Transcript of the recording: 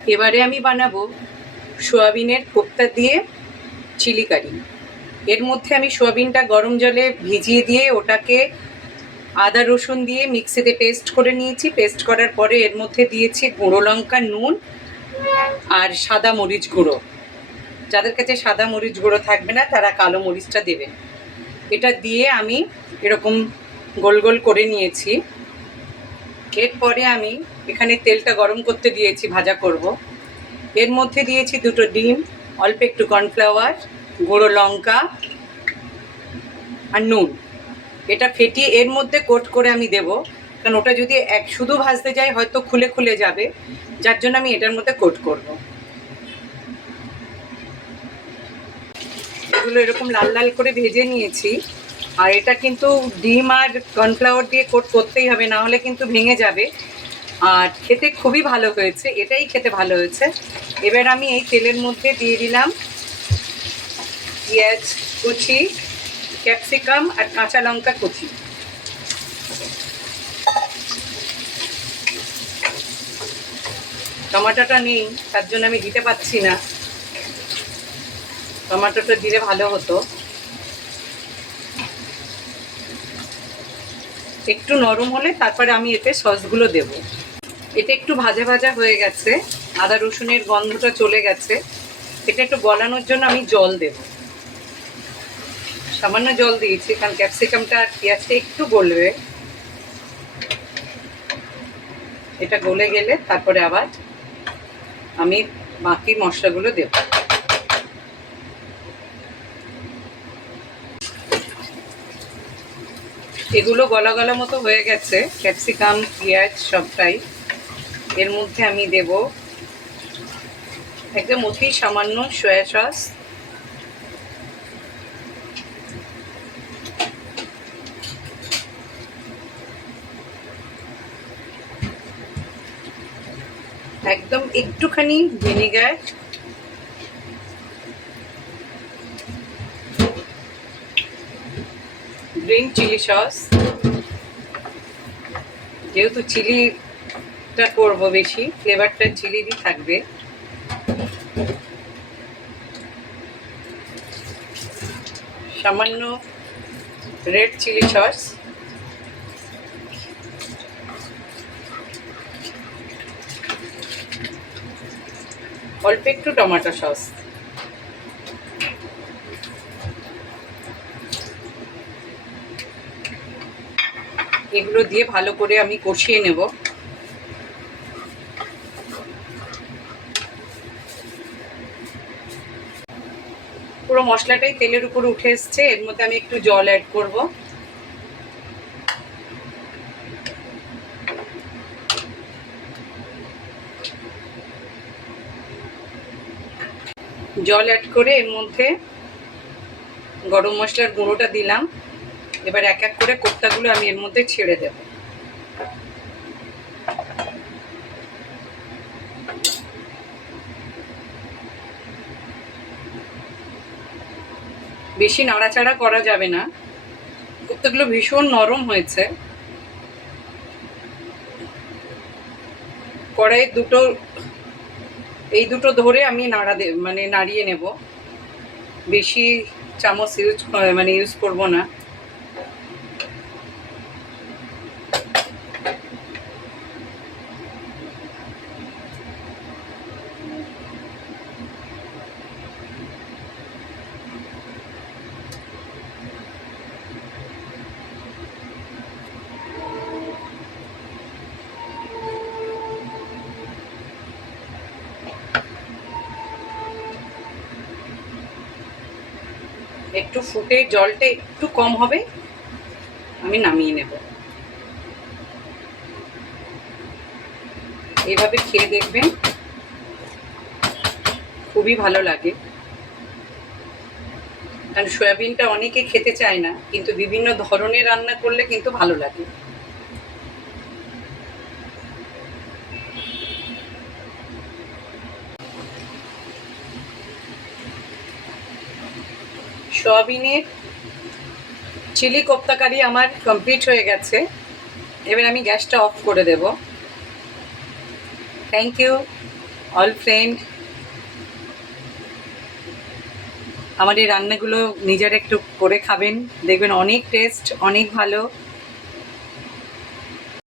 এবারে আমি বানাবো সোয়াবিনের কোপ্তা দিয়ে চিলি কারি। এর মধ্যে আমি সোয়াবিনটা গরম জলে ভিজিয়ে দিয়ে ওটাকে আদা রসুন দিয়ে মিক্সিতে পেস্ট করে নিয়েছি। পেস্ট করার পরে এর মধ্যে দিয়েছি গুঁড়ো লঙ্কা, নুন আর সাদা মরিচ গুঁড়ো। যাদের কাছে সাদা মরিচ গুঁড়ো থাকবে না তারা কালো মরিচটা দেবেন। এটা দিয়ে আমি এরকম গোল গোল করে নিয়েছি। এরপরে আমি এখানে তেলটা গরম করতে দিয়েছি, ভাজা করব। এর মধ্যে দিয়েছি 2টো ডিম, অল্প একটু কর্নফ্লাওয়ার, গুঁড়ো লঙ্কা আর নুন। এটা ফেটিয়ে এর মধ্যে কোট করে আমি দেব, কারণ ওটা যদি শুধু ভাজতে যাই হয়তো খুলে খুলে যাবে, যার জন্য আমি এটার মধ্যে কোট করব। এগুলো এরকম লাল লাল করে ভেজে নিয়েছি। আর এটা কিন্তু ডিম আর কর্নফ্লাওয়ার দিয়ে কোট করতেই হবে, না হলে কিন্তু ভেঙে যাবে। আর খেতে খুবই ভালো হয়েছে, এটাই খেতে ভালো হয়েছে। এবার আমি এই তেলের মধ্যে দিয়ে দিলাম পেঁয়াজ কুচি, ক্যাপসিকাম আর কাঁচা লঙ্কা কুচি। টমেটোটা নেই, তার জন্য আমি দিতে পারছি না। টমেটোটা দিলে ভালো হতো। একটু নরম হলে তারপরে আমি এতে সসগুলো দেব। এটা একটু ভাজা ভাজা হয়ে গেছে, আদা রসুনের গন্ধটা চলে গেছে। এটা একটু গলানোর জন্য আমি জল দেব। সামান্য জল দিয়েছি, কারণ ক্যাপসিকামটা আর পেঁয়াজটা একটু গলবে। এটা গলে গেলে তারপরে আবার আমি বাকি মশলাগুলো দেব। এগুলো গলা গলা মতো হয়ে গেছে, ক্যাপসিকাম পেঁয়াজ সবটাই। এর মধ্যে আমি দেব একদম অতি সামান্য সয়া সস, একদম একটুখানি ভিনেগার, গ্রিন চিলি সস, যেহেতু চিলিটা করবো বেশি, ফ্লেভারটা চিলিরই থাকবে। সামান্য রেড চিলি সস, অল্প একটু টমেটো সস। এগুলো দিয়ে ভালো করে আমি কষিয়ে নেব। পুরো মশলাটাই তেলের উপর উঠে এসছে। এর মধ্যে আমি একটু জল অ্যাড করব। জল অ্যাড করে এর মধ্যে গরম মশলার গুঁড়োটা দিলাম। এবার এক এক করে কোপ্তাগুলো আমি এর মধ্যে ছেড়ে দেব। বেশি নাড়াচাড়া করা যাবে না, কোপ্তাগুলো ভীষণ নরম হয়েছে। কড়াইয়ে এই দুটো ধরে আমি নাড়িয়ে নেব। বেশি চামচ ইউজ করব না। একটু ফুটে জলটা একটু কম হবে, আমি নামিয়ে নেব। এইভাবে খেয়ে দেখবেন, খুবই ভালো লাগে। কারণ সয়াবিনটা অনেকে খেতে চায় না, কিন্তু বিভিন্ন ধরনের রান্না করলে কিন্তু ভালো লাগে। সয়াবিনের চিলি কোপ্তা কারি আমার কমপ্লিট হয়ে গেছে। এবার আমি গ্যাসটা অফ করে দেব। Thank you. অল ফ্রেন্ড, আমার এই রান্নাগুলো নিজেরা একটু করে খাবেন, দেখবেন অনেক টেস্ট, অনেক ভালো।